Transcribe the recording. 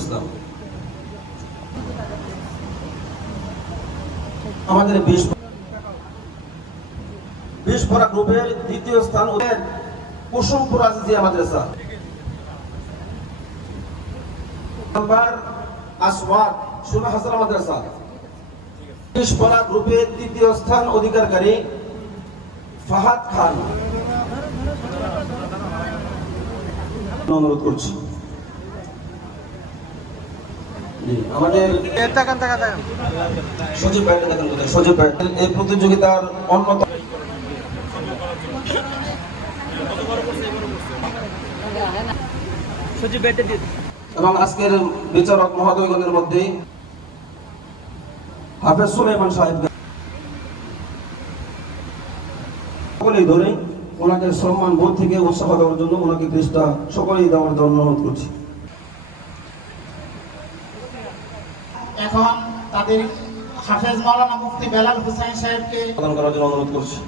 ইসলাম। আমাদের বিশ বিশ ভরা গ্রুপের দ্বিতীয় স্থান ওদের কুসুমপুর আজিজিয়া মাদ্রাসা। নাম্বার তৃতীয় স্থান অধিকারকারী ফাহাদ খান। অনুরোধ করছি। আমাদের তাকান তাকান তাকান। সজীব ভাইকে দেখেন সজীব ভাই এই প্রতিযোগিতার অন্যতম এবং আজকের বিচারক মহোদয়গণের মধ্যে হাফেজ সুলাইমান সাহেব সকলেই ধরে ওনাকে সম্মান বোধ থেকে উৎসাহ দেওয়ার জন্য ওনাকে ক্রিস্টা সকলেই দেওয়ার জন্য অনুরোধ করছি। এখন তাদের হাফেজ মাওলানা মুফতি বেলাল হুসাইন সাহেবকে প্রদান করার জন্য অনুরোধ করছি।